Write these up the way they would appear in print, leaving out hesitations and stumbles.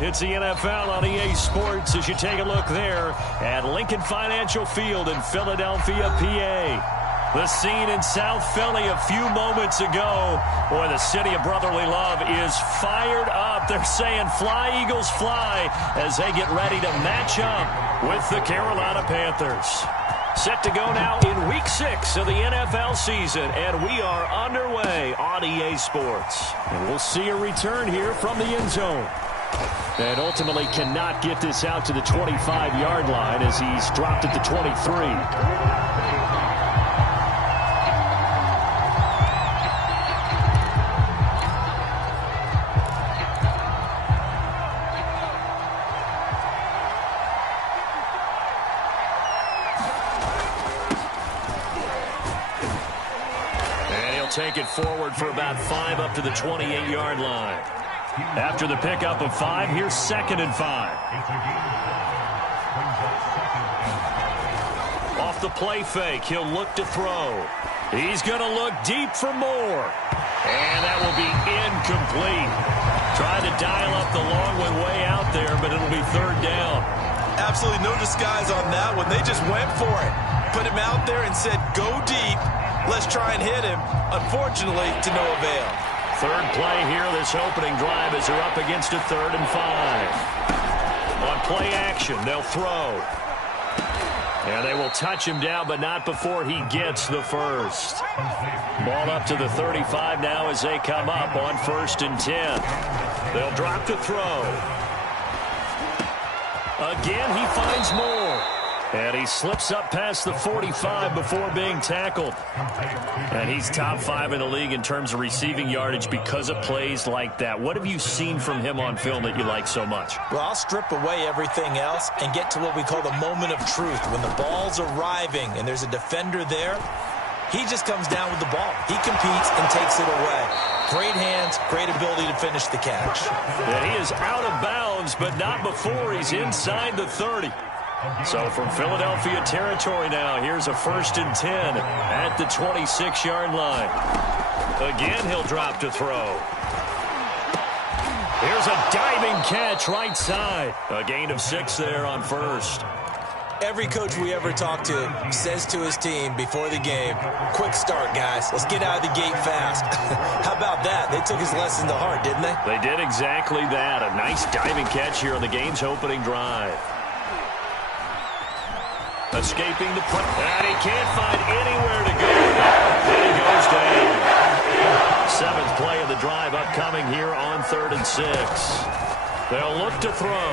It's the NFL on EA Sports as you take a look there at Lincoln Financial Field in Philadelphia, PA. The scene in South Philly a few moments ago. Boy, the city of brotherly love is fired up. They're saying fly, Eagles, fly as they get ready to match up with the Carolina Panthers. Set to go now in Week 6 of the NFL season, and we are underway on EA Sports. And we'll see a return here from the end zone. And ultimately cannot get this out to the 25-yard line as he's dropped at the 23. Take it forward for about 5 up to the 28-yard line. After the pickup of 5, here's 2nd and 5. Off the play fake, he'll look to throw. He's going to look deep for more. And that will be incomplete. Trying to dial up the long one way out there, but it'll be 3rd down. Absolutely no disguise on that one. They just went for it. Put him out there and said, go deep. Let's try and hit him. Unfortunately, to no avail. 3rd play here, this opening drive as they're up against a 3rd and 5. On play action, they'll throw. And they will touch him down, but not before he gets the first. Ball up to the 35 now as they come up on 1st and 10. They'll drop to throw. Again, he finds more. And he slips up past the 45 before being tackled. And he's top 5 in the league in terms of receiving yardage because of plays like that. What have you seen from him on film that you like so much? Well, I'll strip away everything else and get to what we call the moment of truth. When the ball's arriving and there's a defender there, he just comes down with the ball. He competes and takes it away. Great hands, great ability to finish the catch. And he is out of bounds, but not before he's inside the 30. So from Philadelphia territory now, here's a 1st and 10 at the 26-yard line. Again, he'll drop to throw. Here's a diving catch right side. A gain of 6 there on 1st. Every coach we ever talk to says to his team before the game, quick start, guys. Let's get out of the gate fast. How about that? They took his lesson to heart, didn't they? They did exactly that. A nice diving catch here on the game's opening drive. Escaping the play. And he can't find anywhere to go. And he goes down. 7th play of the drive upcoming here on 3rd and 6. They'll look to throw.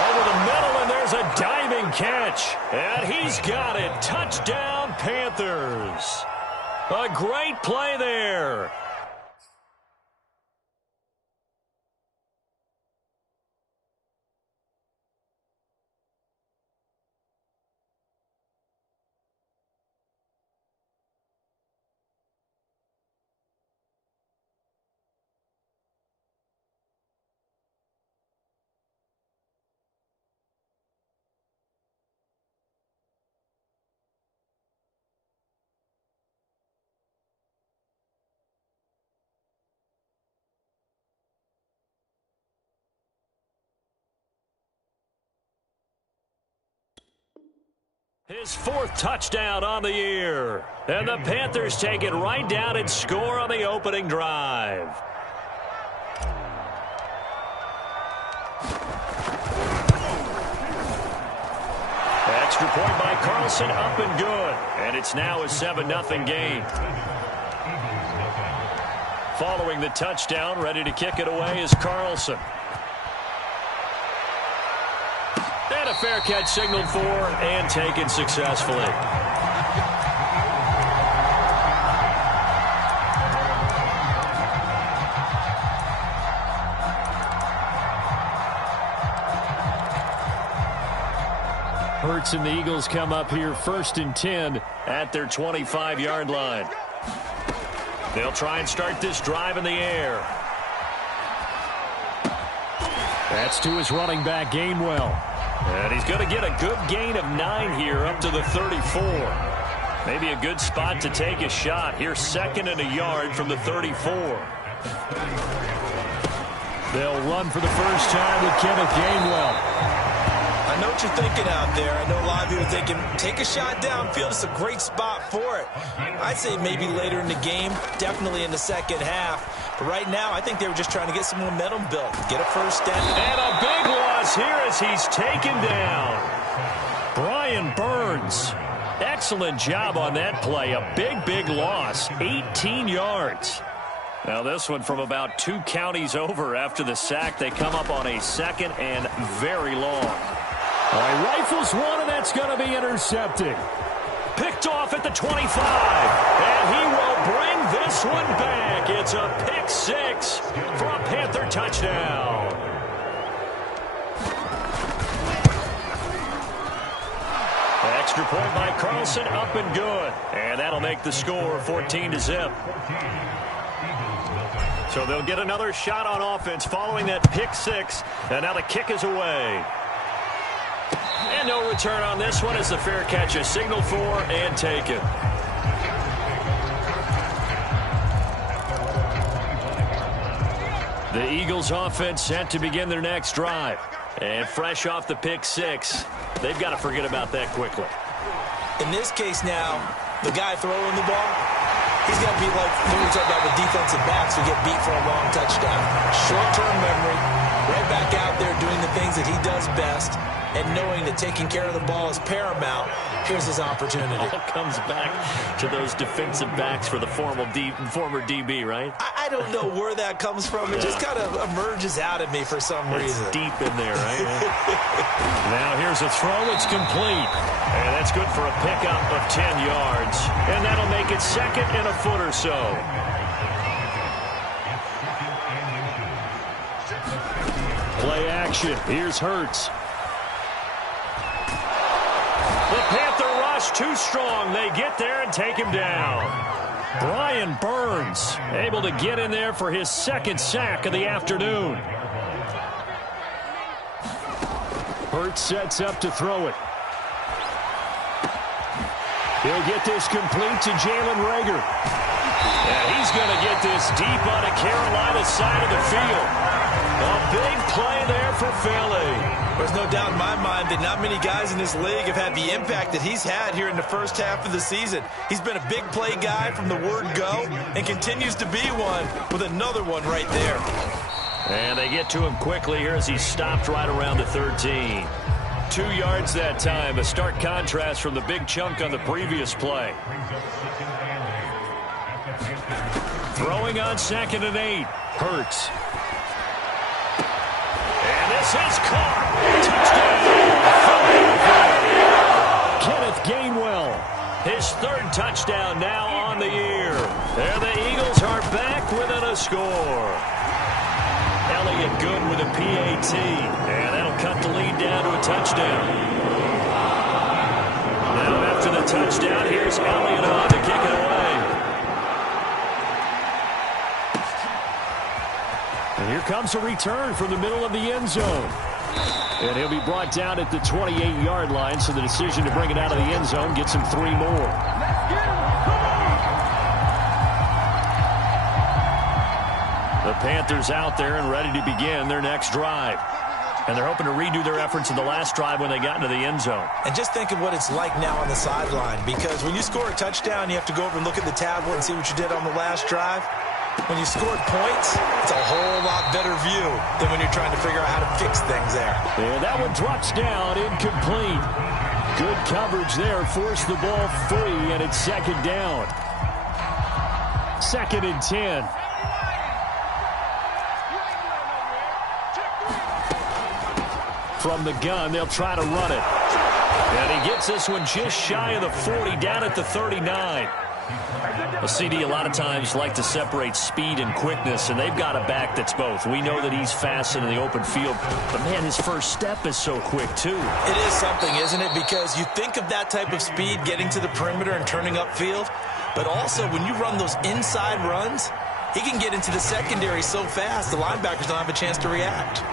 Over the middle, and there's a diving catch. And he's got it. Touchdown, Panthers. A great play there. His 4th touchdown on the year. And the Panthers take it right down and score on the opening drive. Extra point by Carlson, up and good. And it's now a 7-0 game. Following the touchdown, ready to kick it away is Carlson. And a fair catch signaled for and taken successfully. Hurts and the Eagles come up here 1st and 10 at their 25-yard line. They'll try and start this drive in the air. That's to his running back, Gainwell. And he's going to get a good gain of 9 here up to the 34. Maybe a good spot to take a shot. Here's 2nd and a yard from the 34. They'll run for the first time with Kenneth Gainwell. I know what you're thinking out there. I know a lot of you are thinking, take a shot downfield. It's a great spot for it. I'd say maybe later in the game, definitely in the second half. But right now, I think they were just trying to get some momentum built, get a first down. And a big loss here as he's taken down. Brian Burns. Excellent job on that play. A big loss. 18 yards. Now this one from about 2 counties over after the sack. They come up on a second and very long. All right, rifles one, and that's going to be intercepted. Picked off at the 25. And he will bring this one back. It's a pick 6 for a Panther touchdown. Extra point by Carlson, up and good. And that'll make the score 14-0. So they'll get another shot on offense following that pick 6. And now the kick is away. And no return on this one as the fair catch is signaled for and taken. The Eagles offense set to begin their next drive. And fresh off the pick 6, they've got to forget about that quickly. In this case now, the guy throwing the ball, he's got to be like when we talk about the defensive backs who get beat for a long touchdown. Short-term memory, right back out there doing the things that he does best, and knowing that taking care of the ball is paramount. Here's his opportunity. All comes back to those defensive backs for the former DB, right? I don't know where that comes from. It just kind of emerges out of me for some reason. It's deep in there, right? Now here's a throw. It's complete. And that's good for a pickup of 10 yards. And that'll make it second and a foot or so. Play action. Here's Hurts. The Panther rush too strong. They get there and take him down. Brian Burns able to get in there for his second sack of the afternoon. Hurts sets up to throw it. He'll get this complete to Jalen Reagor. And he's going to get this deep on the Carolina side of the field. A big play there for Philly. There's no doubt in my mind that not many guys in this league have had the impact that he's had here in the first half of the season. He's been a big play guy from the word go and continues to be one with another one right there. And they get to him quickly here as he stopped right around the 13. 2 yards that time, a stark contrast from the big chunk on the previous play. Throwing on 2nd and 8. Hurts. And this is caught. Touchdown. Kenneth Gainwell. His 3rd touchdown now on the year. And the Eagles are back within a score. Elliott good with a PAT. And that'll cut the lead down to a touchdown. Now after the touchdown, here's Elliott on to kick it away. And here comes a return from the middle of the end zone. And he'll be brought down at the 28-yard line, so the decision to bring it out of the end zone gets him 3 more. The Panthers out there and ready to begin their next drive. And they're hoping to redo their efforts in the last drive when they got into the end zone. And just think of what it's like now on the sideline, because when you score a touchdown, you have to go over and look at the tablet and see what you did on the last drive. When you scored points, it's a whole lot better view than when you're trying to figure out how to fix things there. And that one drops down, incomplete. Good coverage there, forced the ball free, and it's 2nd down. 2nd and 10. From the gun, they'll try to run it. And he gets this one just shy of the 40, down at the 39. A CD a lot of times like to separate speed and quickness, and they've got a back that's both. We know that he's fast in the open field, but man, his first step is so quick too. It is something, isn't it? Because you think of that type of speed getting to the perimeter and turning upfield, but also when you run those inside runs, he can get into the secondary so fast the linebackers don't have a chance to react.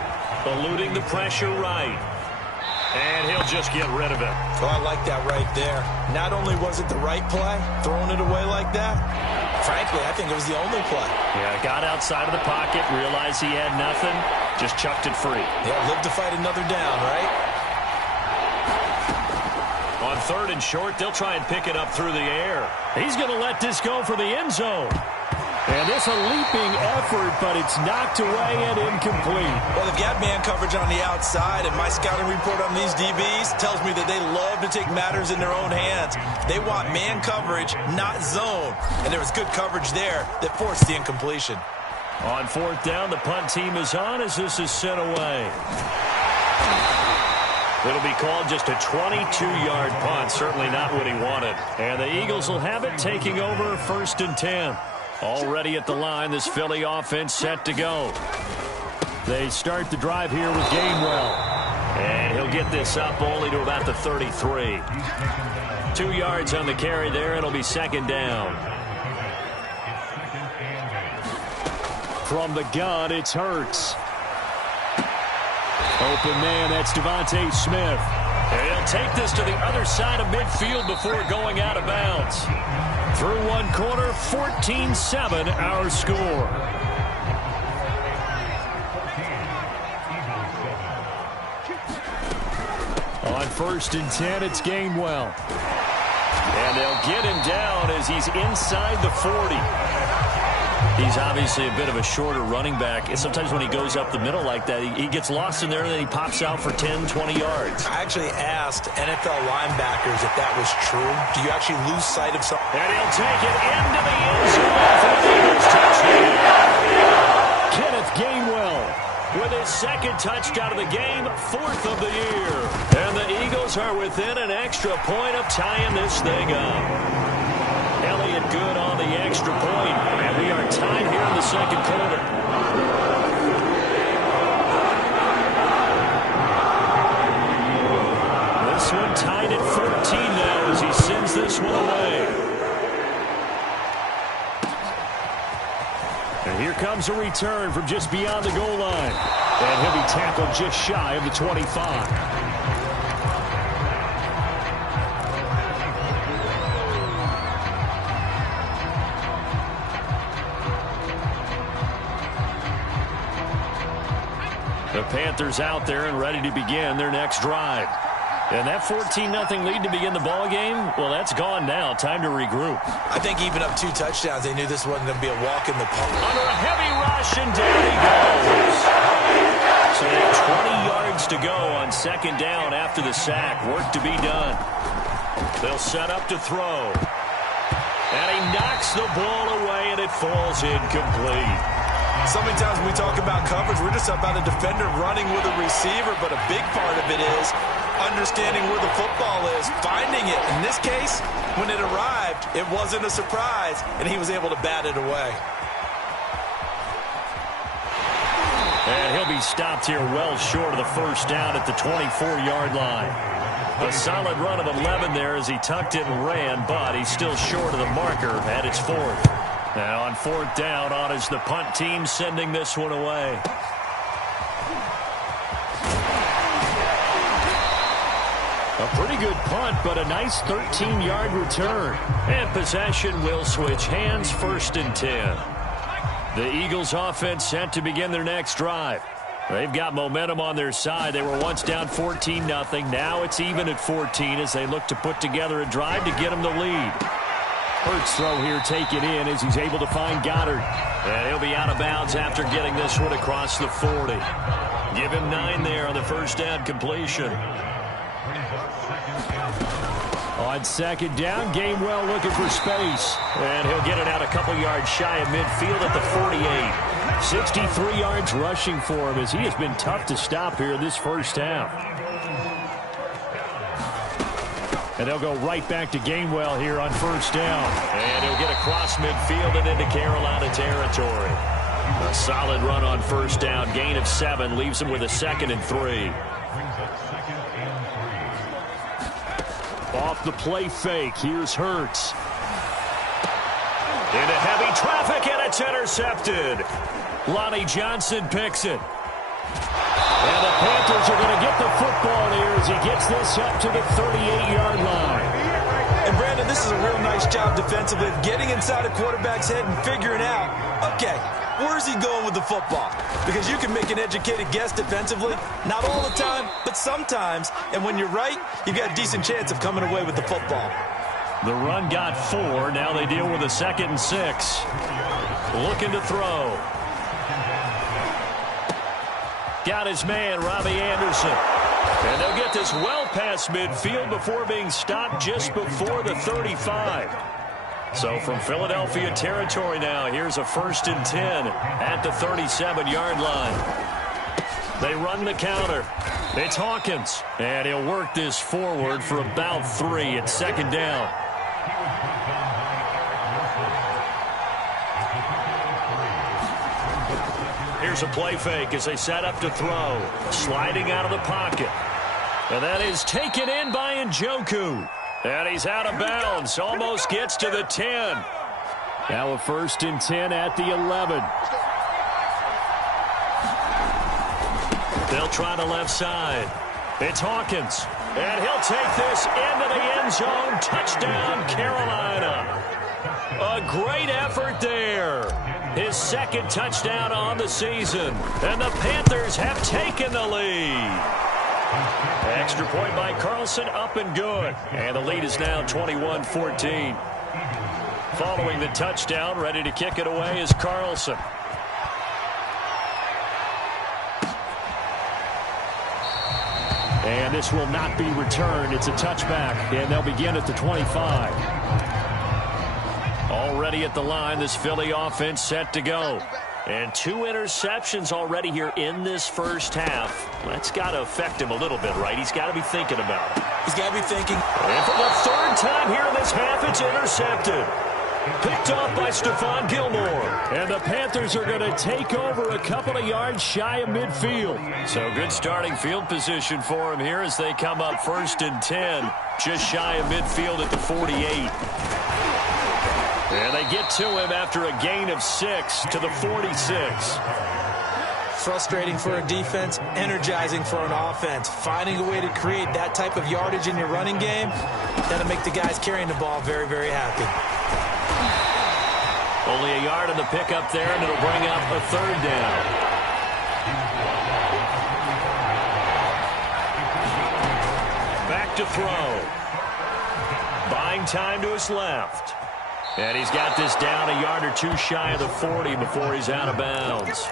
Eluding the pressure right. And he'll just get rid of it. Oh, I like that right there. Not only was it the right play, throwing it away like that, Frankly, I think it was the only play. Yeah, got outside of the pocket, realized he had nothing, just chucked it free. Yeah, live to fight another down, right? On 3rd and short, they'll try and pick it up through the air. He's going to let this go for the end zone. And it's a leaping effort, but it's knocked away and incomplete. Well, they've got man coverage on the outside, and my scouting report on these DBs tells me that they love to take matters in their own hands. They want man coverage, not zone. And there was good coverage there that forced the incompletion. On 4th down, the punt team is on as this is sent away. It'll be called just a 22-yard punt, certainly not what he wanted. And the Eagles will have it, taking over 1st and 10. Already at the line, this Philly offense set to go. They start the drive here with Gainwell. And he'll get this up only to about the 33. 2 yards on the carry there. It'll be 2nd down. From the gun, it's Hurts. Open man, that's Devontae Smith. And he'll take this to the other side of midfield before going out of bounds. Through one quarter, 14-7 our score. On 1st and 10, it's Gainwell. And they'll get him down as he's inside the 40. He's obviously a bit of a shorter running back. And sometimes when he goes up the middle like that, he gets lost in there and then he pops out for 10, 20 yards. I actually asked NFL linebackers if that was true. Do you actually lose sight of something? And he'll take it into the end zone for the Eagles touchdown. Kenneth Gainwell with his 2nd touchdown of the game, 4th of the year. And the Eagles are within an extra point of tying this thing up. Elliott good on the extra point, and we are tied here in the 2nd quarter. This one tied at 14 now as he sends this one away. And here comes a return from just beyond the goal line. And he'll be tackled just shy of the 25. The Panthers out there and ready to begin their next drive. And that 14-0 lead to begin the ball game, well, that's gone now. Time to regroup. I think even up 2 touchdowns, they knew this wasn't going to be a walk in the park. Under a heavy rush, and down he goes. So they have 20 yards to go on 2nd down after the sack. Work to be done. They'll set up to throw. And he knocks the ball away, and it falls incomplete. So many times when we talk about coverage, we're just about a defender running with a receiver, but a big part of it is understanding where the football is, finding it. In this case, when it arrived, it wasn't a surprise, and he was able to bat it away. And he'll be stopped here well short of the 1st down at the 24-yard line. A solid run of 11 there as he tucked it and ran, but he's still short of the marker at its 4th. Now on 4th down, on is the punt team sending this one away. A pretty good punt, but a nice 13-yard return. And possession will switch hands, 1st and 10. The Eagles offense set to begin their next drive. They've got momentum on their side. They were once down 14-0. Now it's even at 14 as they look to put together a drive to get them the lead. Hurts throw here taken in as he's able to find Goddard. And he'll be out of bounds after getting this one across the 40. Give him 9 there on the 1st down completion. On 2nd down, Gainwell looking for space. And he'll get it out a couple yards shy of midfield at the 48. 63 yards rushing for him as he has been tough to stop here this 1st half. And they'll go right back to Gainwell here on 1st down. And he'll get across midfield and into Carolina territory. A solid run on 1st down. Gain of 7 leaves him with a 2nd and 3. Off the play fake. Here's Hurts. Into heavy traffic, and it's intercepted. Lonnie Johnson picks it. And the Panthers are going to get the football here as he gets this up to the 38-yard line. And Brandon, Brandon, this is a real nice job defensively of getting inside a quarterback's head and figuring out, okay, where's he going with the football? Because you can make an educated guess defensively, not all the time, but sometimes. And when you're right, you've got a decent chance of coming away with the football. The run got 4. Now they deal with a 2nd and 6. Looking to throw. Got his man, Robbie Anderson. And they'll get this well past midfield before being stopped just before the 35. So from Philadelphia territory now, here's a 1st and 10 at the 37-yard line. They run the counter. It's Hawkins. And he'll work this forward for about 3 at 2nd down. Here's a play fake as they set up to throw. Sliding out of the pocket. And that is taken in by Njoku. And he's out of bounds. Almost gets to the 10. Now a 1st and 10 at the 11. They'll try the left side. It's Hawkins. And he'll take this into the end zone. Touchdown, Carolina. A great effort there. His 2nd touchdown on the season. And the Panthers have taken the lead. Extra point by Carlson, up and good. And the lead is now 21-14. Following the touchdown, ready to kick it away is Carlson. And this will not be returned. It's a touchback, and they'll begin at the 25. Already at the line, this Philly offense set to go. And 2 interceptions already here in this first half. That's got to affect him a little bit, right? He's got to be thinking about it. He's got to be thinking. And for the 3rd time here in this half, it's intercepted. Picked off by Stephon Gilmore. And the Panthers are going to take over a couple of yards shy of midfield. So good starting field position for him here as they come up 1st and 10. Just shy of midfield at the 48. And they get to him after a gain of 6 to the 46. Frustrating for a defense, energizing for an offense. Finding a way to create that type of yardage in your running game, that'll make the guys carrying the ball very, very happy. Only a yard in the pickup there, and it'll bring up a 3rd down. Back to throw. Buying time to his left. And he's got this down a yard or 2 shy of the 40 before he's out of bounds.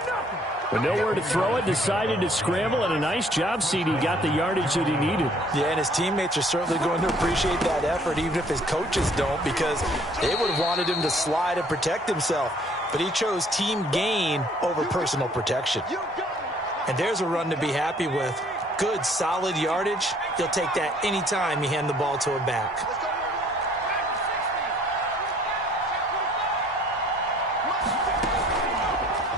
But nowhere to throw it, decided to scramble, and a nice job, CD. Got the yardage that he needed. Yeah, and his teammates are certainly going to appreciate that effort, even if his coaches don't, because they would have wanted him to slide and protect himself. But he chose team gain over personal protection. And there's a run to be happy with. Good, solid yardage. He'll take that anytime you hand the ball to a back.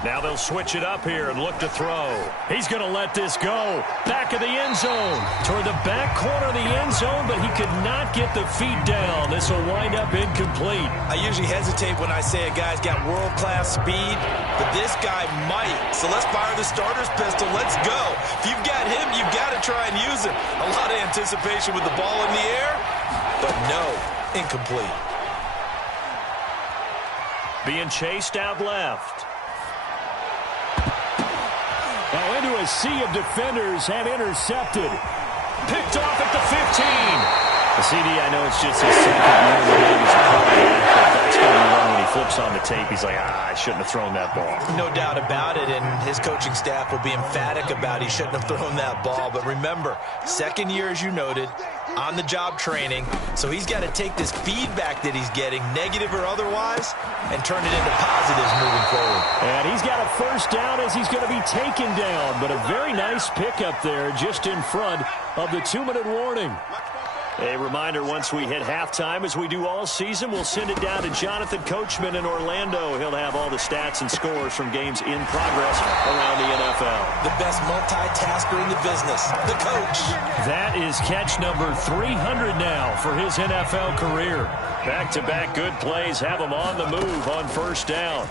Now they'll switch it up here and look to throw. He's going to let this go. Back of the end zone. Toward the back corner of the end zone, but he could not get the feet down. This will wind up incomplete. I usually hesitate when I say a guy's got world-class speed, but this guy might. So let's fire the starter's pistol. Let's go. If you've got him, you've got to try and use him. A lot of anticipation with the ball in the air, but no, incomplete. Being chased out left. Now into a sea of defenders and intercepted. Picked off at the 15. CD, I know it's just his 2nd year in the league as a quarterback, but that's going to be one when he flips on the tape. He's like, I shouldn't have thrown that ball. No doubt about it, and his coaching staff will be emphatic about he shouldn't have thrown that ball. But remember, 2nd year, as you noted, on-the-job training, so he's got to take this feedback that he's getting, negative or otherwise, and turn it into positives moving forward. And he's got a 1st down as he's going to be taken down, but a very nice pickup there just in front of the 2-minute warning. A reminder, once we hit halftime, as we do all season, we'll send it down to Jonathan Coachman in Orlando. He'll have all the stats and scores from games in progress around the NFL. The best multitasker in the business, the coach. That is catch number 300 now for his NFL career. Back-to-back good plays have him on the move on 1st down.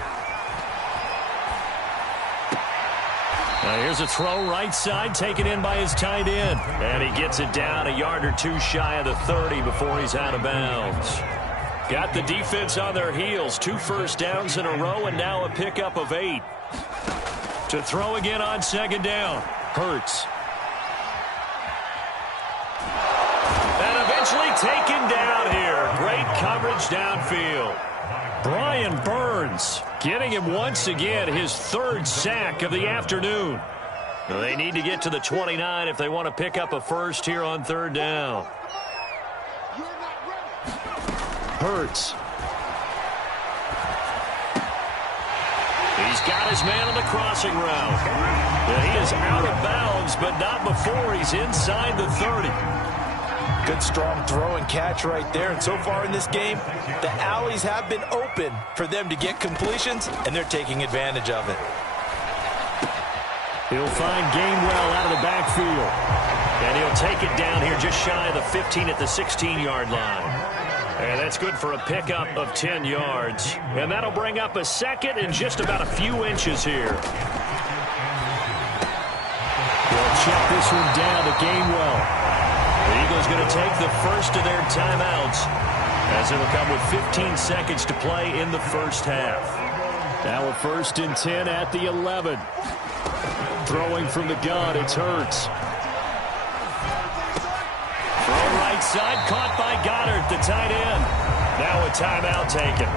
Now here's a throw right side, taken in by his tight end. And he gets it down a yard or two shy of the 30 before he's out of bounds. Got the defense on their heels. 2 first downs in a row, and now a pickup of 8. To throw again on second down. Hurts. And eventually taken down here. Great coverage downfield. Brian Burns getting him once again his 3rd sack of the afternoon. They need to get to the 29 if they want to pick up a first here on 3rd down. Hurts. He's got his man on the crossing route. He is out of bounds, but not before he's inside the 30. Good strong throw and catch right there. And so far in this game, the alleys have been open for them to get completions, and they're taking advantage of it. He'll find Gainwell out of the backfield. And he'll take it down here just shy of the 15 at the 16-yard line. And that's good for a pickup of 10 yards. And that'll bring up a second and just about a few inches here. They'll check this one down to Gainwell. The Eagles going to take the first of their timeouts as it'll come with 15 seconds to play in the first half. Now a 1st and 10 at the 11. Throwing from the gun, it's Hurts. Throw right side, caught by Goddard, the tight end. Now a timeout taken.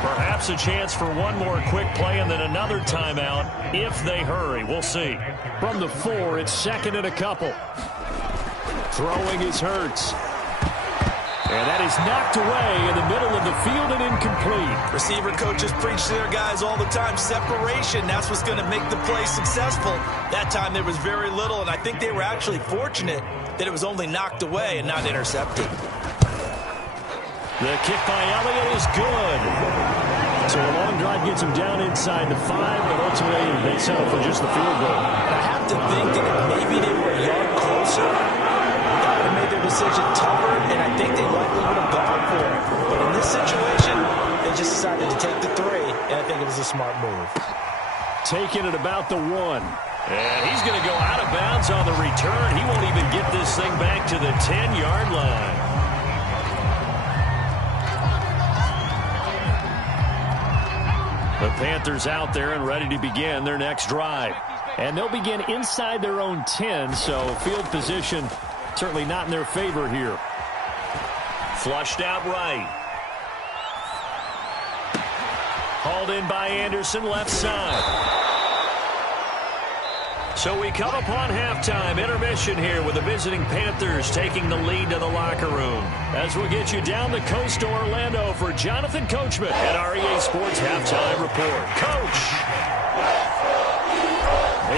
Perhaps a chance for one more quick play and then another timeout if they hurry. We'll see. From the 4, it's 2nd and a couple. Throwing is Hurts. And that is knocked away in the middle of the field and incomplete. Receiver coaches preach to their guys all the time. Separation, that's what's going to make the play successful. That time there was very little, and I think they were actually fortunate that it was only knocked away and not intercepted. The kick by Elliott is good. So a long drive gets him down inside the 5, but ultimately they settle for just the field goal. I have to think that if maybe they were a yard closer, that would have made their decision tougher, and I think they likely would have gone for it. But in this situation, they just decided to take the 3, and I think it was a smart move. Taking it about the 1. And he's going to go out of bounds on the return. He won't even get this thing back to the 10-yard line. The Panthers out there and ready to begin their next drive. And they'll begin inside their own 10, so field position certainly not in their favor here. Flushed out right. Hauled in by Anderson, left side. So we come upon halftime intermission here with the visiting Panthers taking the lead to the locker room. As we'll get you down the coast to Orlando for Jonathan Coachman at REA Sports Halftime Report. Coach!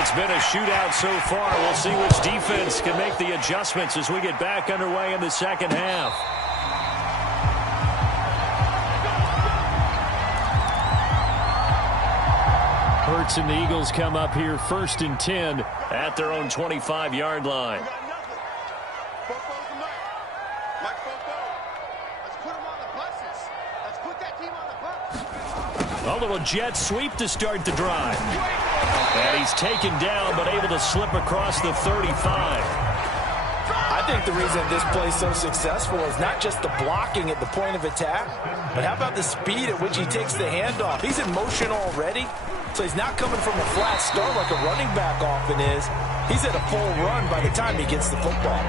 It's been a shootout so far. We'll see which defense can make the adjustments as we get back underway in the second half. Hurts and the Eagles come up here 1st and 10 at their own 25-yard line. A little jet sweep to start the drive. And he's taken down but able to slip across the 35. I think the reason this play is so successful is not just the blocking at the point of attack, but how about the speed at which he takes the handoff? He's in motion already, so he's not coming from a flat start like a running back often is. He's at a full run by the time he gets the football.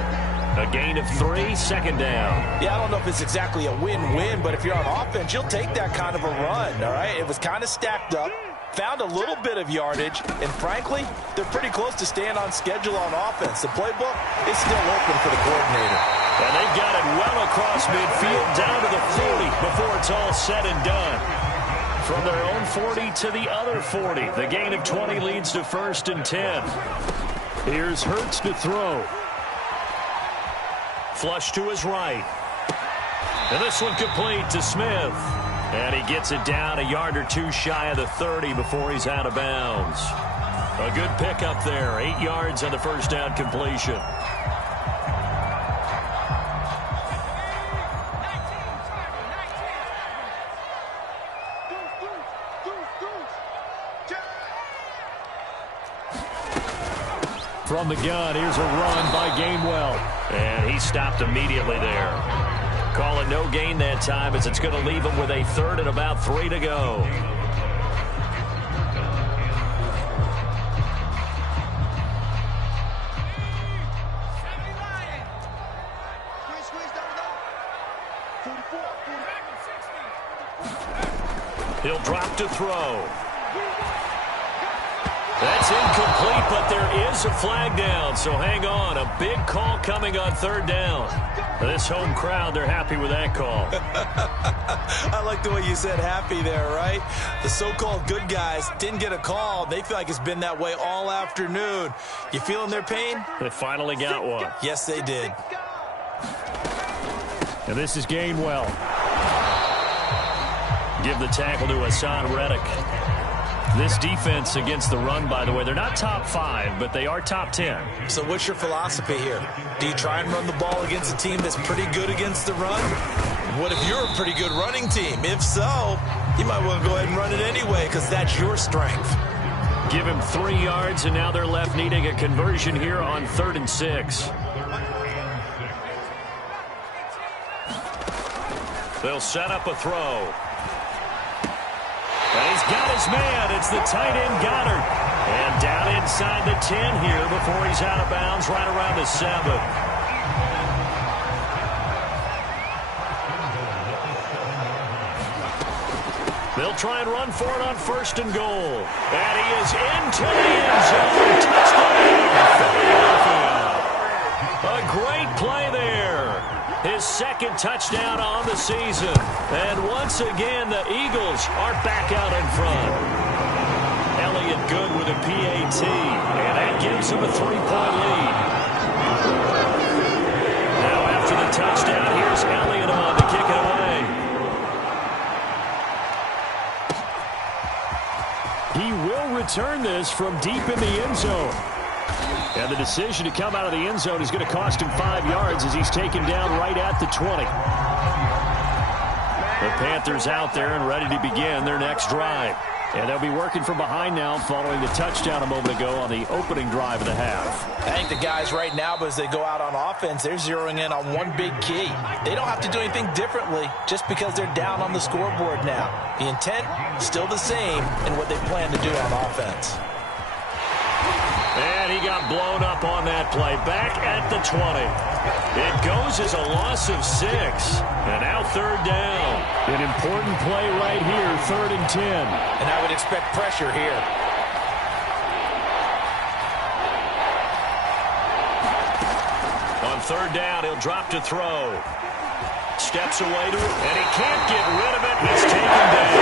A gain of 3, 2nd down. Yeah, I don't know if it's exactly a win-win, but if you're on offense, you'll take that kind of a run, all right? It was kind of stacked up, found a little bit of yardage, and frankly, they're pretty close to staying on schedule on offense. The playbook is still open for the coordinator. And they've got it well across midfield down to the 40 before it's all said and done. From their own 40 to the other 40. The gain of 20 leads to 1st and 10. Here's Hurts to throw. Flush to his right. And this one complete to Smith. And he gets it down a yard or 2 shy of the 30 before he's out of bounds. A good pickup there. 8 yards on the first down completion. from the gun. Here's a run by Gainwell. And he stopped immediately there. Call it no gain that time as it's going to leave him with a third and about 3 to go. He'll drop to throw. That's incomplete, but there is a flag down, so hang on. A big call coming on third down. This home crowd, they're happy with that call. I like the way you said happy there, right? The so-called good guys didn't get a call. They feel like it's been that way all afternoon. You feeling their pain? They finally got one. Yes, they did. And this is Gainwell. Give the tackle to Hassan Reddick. This defense against the run, by the way, they're not top 5, but they are top 10. So what's your philosophy here? Do you try and run the ball against a team that's pretty good against the run? What if you're a pretty good running team? If so, you might want to go ahead and run it anyway because that's your strength. Give him 3 yards, and now they're left needing a conversion here on 3rd and 6. They'll set up a throw. And he's got his man. It's the tight end Goddard. And down inside the 10 here before he's out of bounds right around the 7. They'll try and run for it on 1st and goal. And he is into the end zone. Touchdown, Philadelphia. A great play there. His 2nd touchdown on the season. And once again, the Eagles are back out in front. Elliott Good with a PAT. And that gives him a 3-point lead. Now after the touchdown, here's Elliott on to kick it away. He will return this from deep in the end zone. And the decision to come out of the end zone is going to cost him 5 yards as he's taken down right at the 20. The Panthers out there and ready to begin their next drive. And they'll be working from behind now following the touchdown a moment ago on the opening drive of the half. I think the guys right now, as they go out on offense, they're zeroing in on one big key. They don't have to do anything differently just because they're down on the scoreboard now. The intent, still the same in what they plan to do on offense. And he got blown up on that play. Back at the 20. It goes as a loss of 6. And now 3rd down. An important play right here, 3rd and 10. And I would expect pressure here. On 3rd down, he'll drop to throw. Steps away to it, and he can't get rid of it. He's taken down.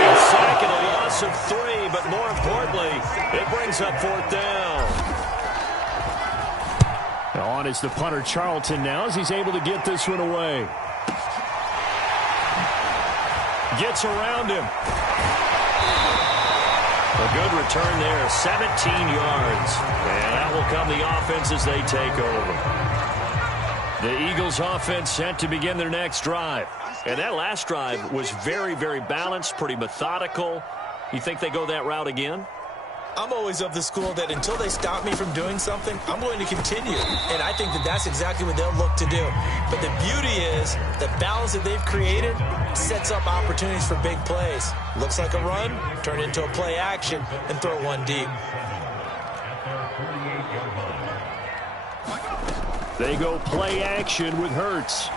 A sack and a loss of 3, but more importantly, it brings up 4th down. On is the punter Charlton now as he's able to get this one away. Gets around him. A good return there, 17 yards. And that will come the offense as they take over. The Eagles offense set to begin their next drive. And that last drive was very, very balanced, pretty methodical. You think they go that route again? I'm always of the school that until they stop me from doing something, I'm going to continue. And I think that that's exactly what they'll look to do. But the beauty is the balance that they've created sets up opportunities for big plays. Looks like a run, turn into a play action, and throw one deep. They go play action with Hurts.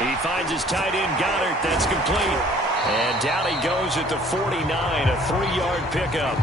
He finds his tight end Goddard. That's complete. And down he goes at the 49, a 3-yard pickup.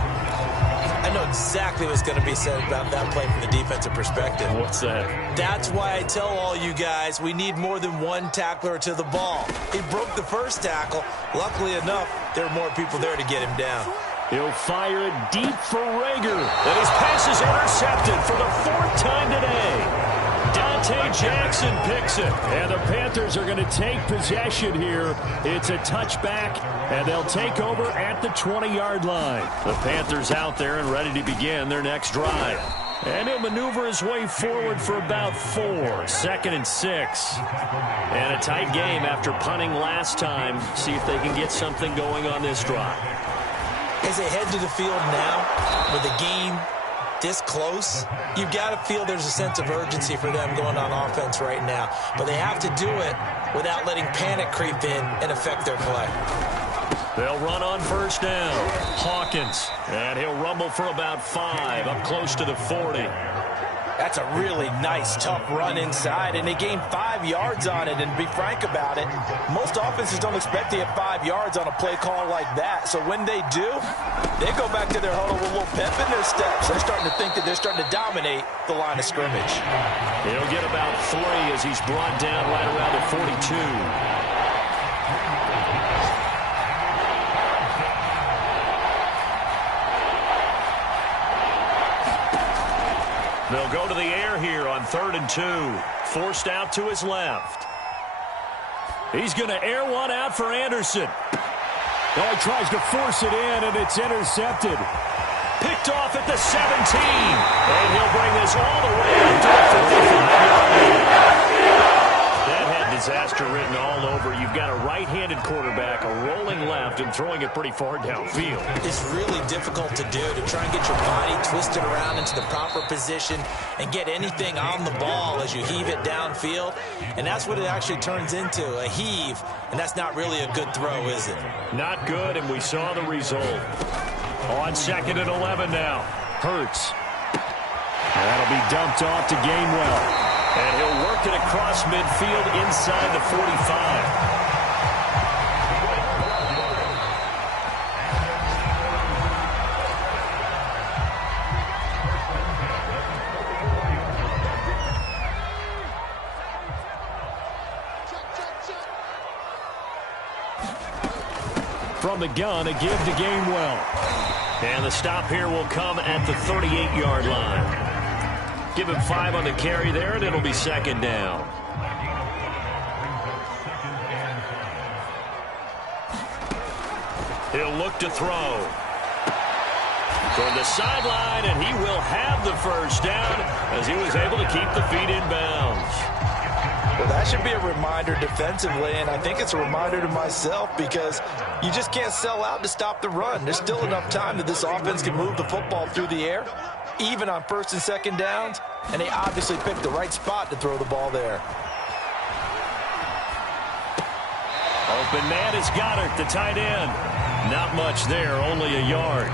I know exactly what's going to be said about that play from the defensive perspective. What's that? That's why I tell all you guys we need more than one tackler to the ball. He broke the first tackle. Luckily enough, there were more people there to get him down. He'll fire it deep for Rager. And his pass is intercepted for the 4th time today. Dante Jackson picks it. And the Panthers are going to take possession here. It's a touchback, and they'll take over at the 20-yard line. The Panthers out there and ready to begin their next drive. And he'll maneuver his way forward for about 4. 2nd and 6. And a tight game after punting last time. See if they can get something going on this drive. As they head to the field now, with the game this close, you've got to feel there's a sense of urgency for them going on offense right now. But they have to do it without letting panic creep in and affect their play. They'll run on first down. Hawkins, and he'll rumble for about 5, up close to the 40. That's a really nice, tough run inside, and they gained 5 yards on it. And to be frank about it, most offenses don't expect to get 5 yards on a play call like that. So when they do, they go back to their huddle with a little pep in their steps. They're starting to think that they're starting to dominate the line of scrimmage. He'll get about 3 as he's brought down right around the 42. They'll go to the air here on 3rd and 2. Forced out to his left. He's going to air one out for Anderson. Oh, he tries to force it in, and it's intercepted. Picked off at the 17. And he'll bring this all the way up to the 45-yard line. That had disaster written all over. You've got a right-handed quarterback, a rolling left, and throwing it pretty far downfield. It's really difficult to do, to try and get your body twisted around into the proper position and get anything on the ball as you heave it downfield. And that's what it actually turns into, a heave. And that's not really a good throw, is it? Not good, and we saw the result. On 2nd and 11 now. Hurts. That'll be dumped off to Gainwell. And he'll work it across midfield inside the 45. From the gun, a give to Gainwell. And the stop here will come at the 38-yard line. Give him 5 on the carry there, and it'll be 2nd down. He'll look to throw. Toward the sideline, and he will have the first down as he was able to keep the feet in bounds. Well, that should be a reminder defensively, and I think it's a reminder to myself because you just can't sell out to stop the run. There's still enough time that this offense can move the football through the air, even on 1st and 2nd downs, and they obviously picked the right spot to throw the ball there. Open man is Goddard, the tight end. Not much there, only a yard.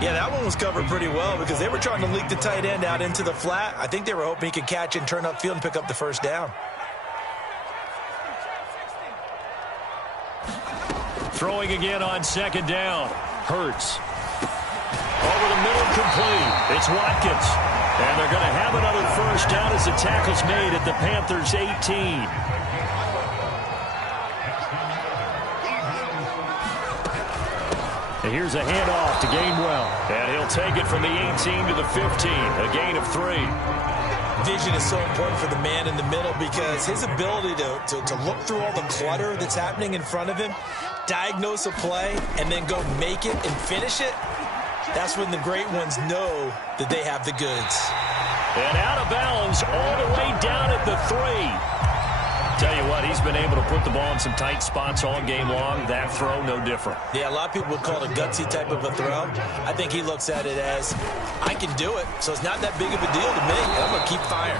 Yeah, that one was covered pretty well because they were trying to leak the tight end out into the flat. I think they were hoping he could catch and turn upfield and pick up the first down. Throwing again on 2nd down. Hurts. Over the middle, complete. It's Watkins. And they're going to have another first down as the tackle's made at the Panthers' 18. And here's a handoff to Gainwell. And he'll take it from the 18 to the 15. A gain of 3. Vision is so important for the man in the middle because his ability to look through all the clutter that's happening in front of him, diagnose a play, and then go make it and finish it, that's when the great ones know that they have the goods. And out of bounds all the way down at the 3. Tell you what, he's been able to put the ball in some tight spots all game long. That throw, no different. Yeah, a lot of people would call it a gutsy type of a throw. I think he looks at it as, I can do it, so it's not that big of a deal to me. I'm going to keep firing.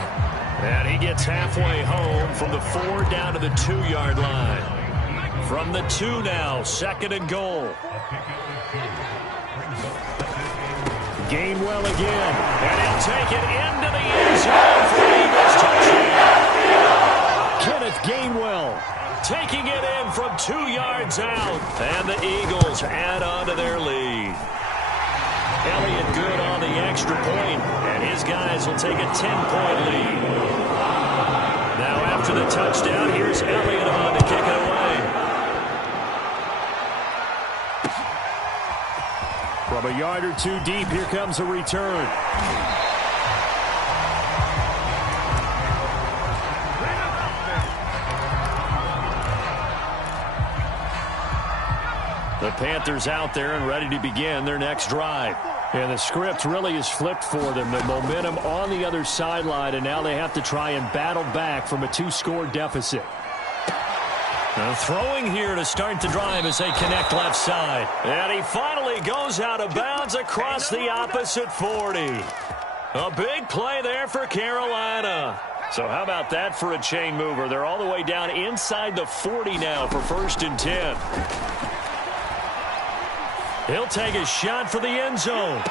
And he gets halfway home from the 4 down to the 2-yard line. From the 2 now, 2nd and goal. Gainwell again, and he'll take it into the end zone for the Eagles touchdown. Kenneth Gainwell taking it in from 2 yards out, and the Eagles add on to their lead. Elliott good on the extra point, and his guys will take a 10-point lead. Now after the touchdown, here's Elliott on to kick it away. From a yard or 2 deep, here comes a return. The Panthers out there and ready to begin their next drive. And the script really is flipped for them. The momentum on the other sideline, and now they have to try and battle back from a 2-score deficit. Throwing here to start the drive as they connect left side. And he finally goes out of bounds across the opposite 40. A big play there for Carolina. So how about that for a chain mover? They're all the way down inside the 40 now for 1st and 10. He'll take a shot for the end zone.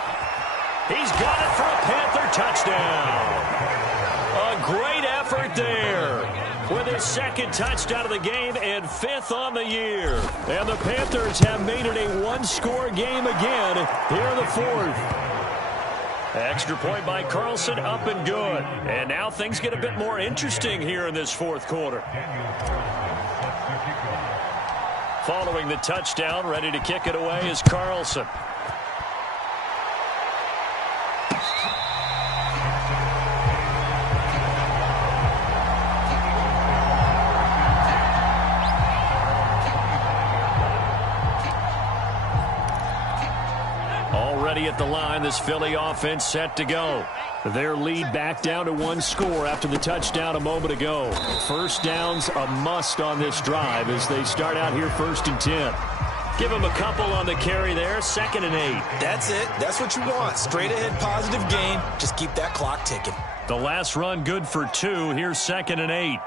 He's got it for a Panther touchdown. A great effort there with his 2nd touchdown of the game and 5th on the year. And the Panthers have made it a one-score game again here in the 4th. Extra point by Carlson, up and good. And now things get a bit more interesting here in this 4th quarter. Following the touchdown, ready to kick it away is Carlson. Already at the line, this Philly offense set to go. Their lead back down to 1 score after the touchdown a moment ago. 1st down's a must on this drive as they start out here 1st and 10. Give them a couple on the carry there, 2nd and 8. That's it. That's what you want. Straight ahead positive gain. Just keep that clock ticking. The last run good for 2. Here's 2nd and 8.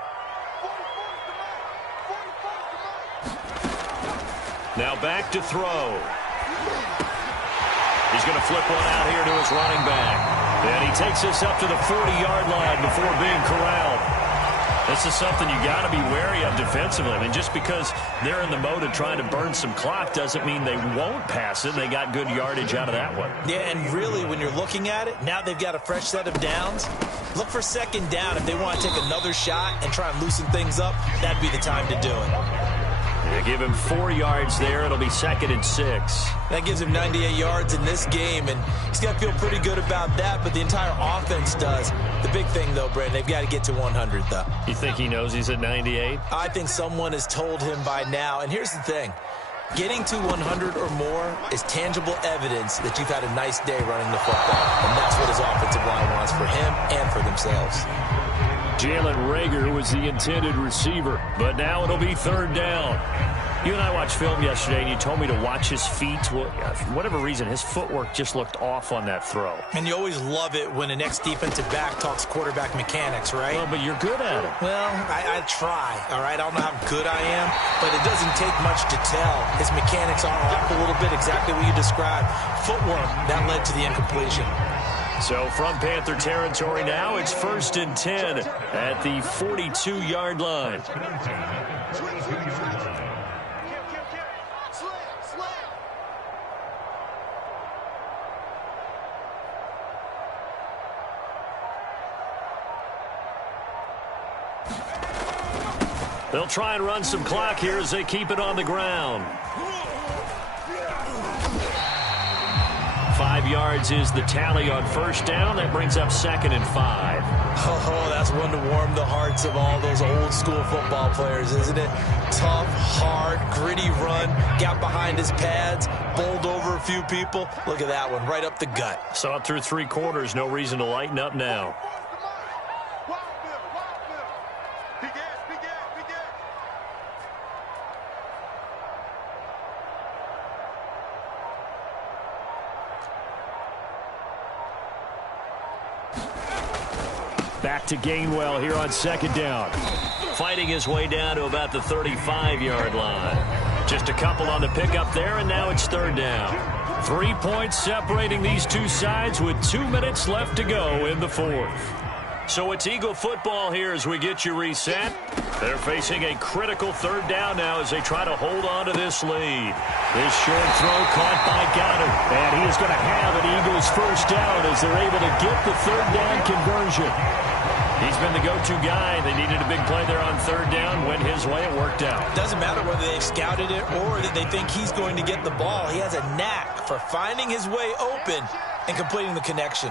Now back to throw. He's going to flip one out here to his running back. And he takes this up to the 40-yard line before being corralled. This is something you got to be wary of defensively. I mean, just because they're in the mode of trying to burn some clock doesn't mean they won't pass it. They got good yardage out of that one. Yeah, and really, when you're looking at it, now they've got a fresh set of downs. Look for 2nd down. If they want to take another shot and try and loosen things up, that'd be the time to do it. They give him 4 yards there. It'll be 2nd and 6. That gives him 98 yards in this game, and he's got to feel pretty good about that, but the entire offense does. The big thing, though, Brandon, they've got to get to 100, though. You think he knows he's at 98? I think someone has told him by now, and here's the thing. Getting to 100 or more is tangible evidence that you've had a nice day running the football, and that's what his offensive line wants for him and for themselves. Jalen Reagor was the intended receiver, but now it'll be 3rd down. You and I watched film yesterday, and you told me to watch his feet. Well, for whatever reason, his footwork just looked off on that throw. And you always love it when an ex-defensive back talks quarterback mechanics, right? Well, but you're good at it. Well, I try, all right? I don't know how good I am, but it doesn't take much to tell. His mechanics are off a little bit, exactly what you described. Footwork, that led to the incompletion. So from Panther territory now, it's 1st and 10 at the 42-yard line. They'll try and run some clock here as they keep it on the ground. 5 yards is the tally on 1st down. That brings up 2nd and 5. Oh, that's one to warm the hearts of all those old school football players, isn't it? Tough, hard, gritty run. Got behind his pads, bowled over a few people. Look at that one, right up the gut. Saw it through 3 quarters. No reason to lighten up now. Back to Gainwell here on 2nd down. Fighting his way down to about the 35-yard line. Just a couple on the pickup there, and now it's 3rd down. 3 points separating these two sides with 2 minutes left to go in the 4th. So it's Eagle football here as we get you reset. They're facing a critical 3rd down now as they try to hold on to this lead. This short throw caught by Goddard. And he is going to have an Eagles 1st down as they're able to get the 3rd down conversion. He's been the go-to guy. They needed a big play there on 3rd down. Went his way. It worked out. Doesn't matter whether they've scouted it or that they think he's going to get the ball. He has a knack for finding his way open and completing the connection.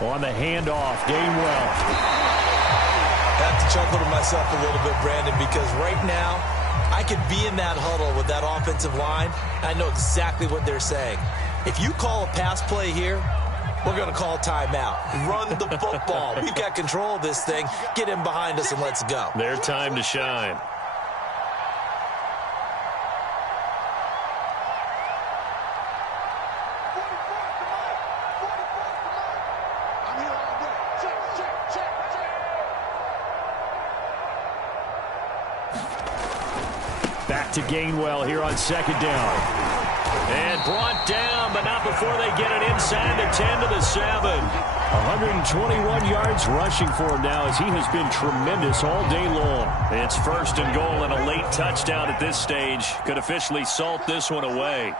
On the handoff, Gainwell. That's chuckle to myself a little bit, Brandon, because right now I could be in that huddle with that offensive line. I know exactly what they're saying. If you call a pass play here, we're going to call timeout. Run the football. We've got control of this thing. Get in behind us and let's go. Their time to shine. Back to Gainwell here on second down. And brought down, but not before they get it inside the 10 to the 7. 121 yards rushing for him now as he has been tremendous all day long. It's first and goal and a late touchdown at this stage. Could officially salt this one away.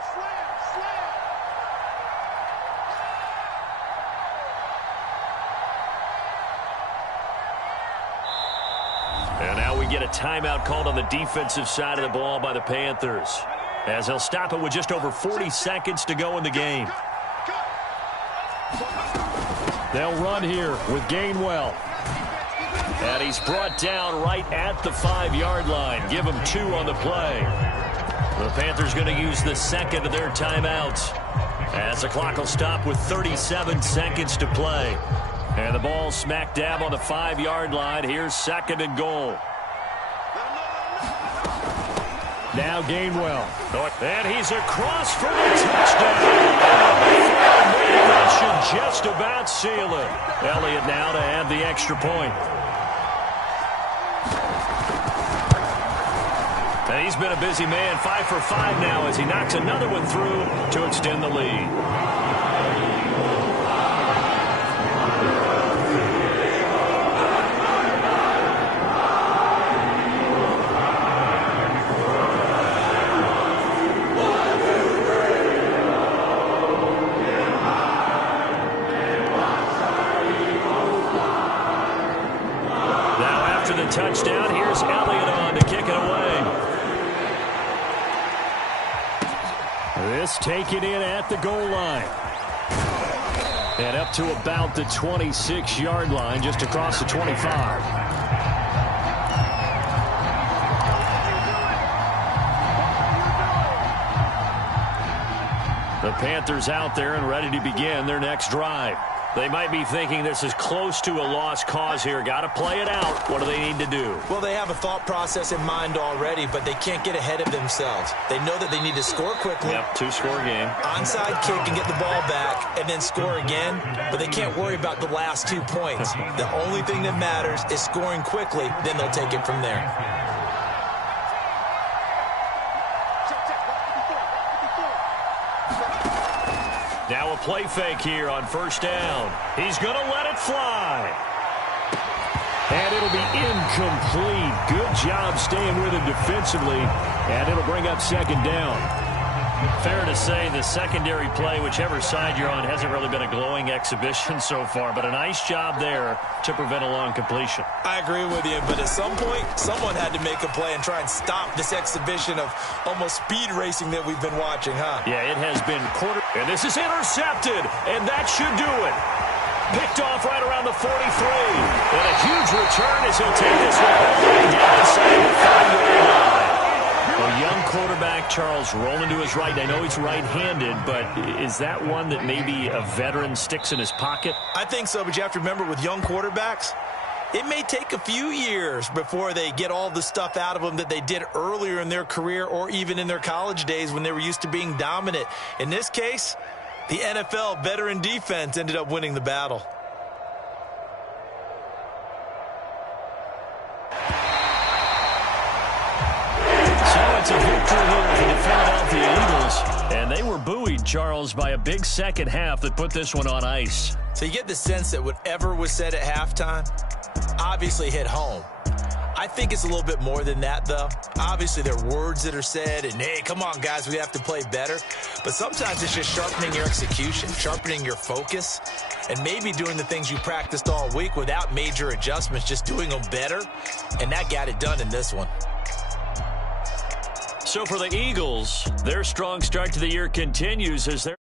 And now we get a timeout called on the defensive side of the ball by the Panthers, as they'll stop it with just over 40 seconds to go in the game. They'll run here with Gainwell. And he's brought down right at the 5-yard line. Give him 2 on the play. The Panthers going to use the second of their timeouts, as the clock will stop with 37 seconds to play. And the ball smack dab on the 5-yard line. Here's second and goal. Now Gainwell. And he's across for the touchdown. That should just about seal it. Elliott now to add the extra point. And he's been a busy man. 5 for 5 now as he knocks another one through to extend the lead. Touchdown. Here's Elliott on to kick it away. This taken in at the goal line. And up to about the 26-yard line, just across the 25. The Panthers out there and ready to begin their next drive. They might be thinking this is close to a lost cause here. Got to play it out. What do they need to do? Well, they have a thought process in mind already, but they can't get ahead of themselves. They know that they need to score quickly. Yep, 2-score game. Onside kick and get the ball back and then score again, but they can't worry about the last 2 points. The only thing that matters is scoring quickly, then they'll take it from there. Now a play fake here on first down. He's going to let it fly. And it'll be incomplete. Good job staying with him defensively. And it'll bring up second down. Fair to say the secondary play, whichever side you're on, hasn't really been a glowing exhibition so far. But a nice job there to prevent a long completion. I agree with you, but at some point, someone had to make a play and try and stop this exhibition of almost speed racing that we've been watching, huh? Yeah, it has been quarter. And this is intercepted, and that should do it. Picked off right around the 43. And a huge return as he'll take this one all the way down the side of the 30-yard line. A young quarterback, Charles, rolling to his right. I know he's right-handed, but is that one that maybe a veteran sticks in his pocket? I think so, but you have to remember with young quarterbacks, it may take a few years before they get all the stuff out of them that they did earlier in their career or even in their college days when they were used to being dominant. In this case, the NFL veteran defense ended up winning the battle. It's a victory here for the Philadelphia Eagles. And they were buoyed, Charles, by a big second half that put this one on ice. So you get the sense that whatever was said at halftime obviously hit home. I think it's a little bit more than that, though. Obviously, there are words that are said, and, hey, come on, guys, we have to play better. But sometimes it's just sharpening your execution, sharpening your focus, and maybe doing the things you practiced all week without major adjustments, just doing them better. And that got it done in this one. So for the Eagles, their strong start to the year continues as they're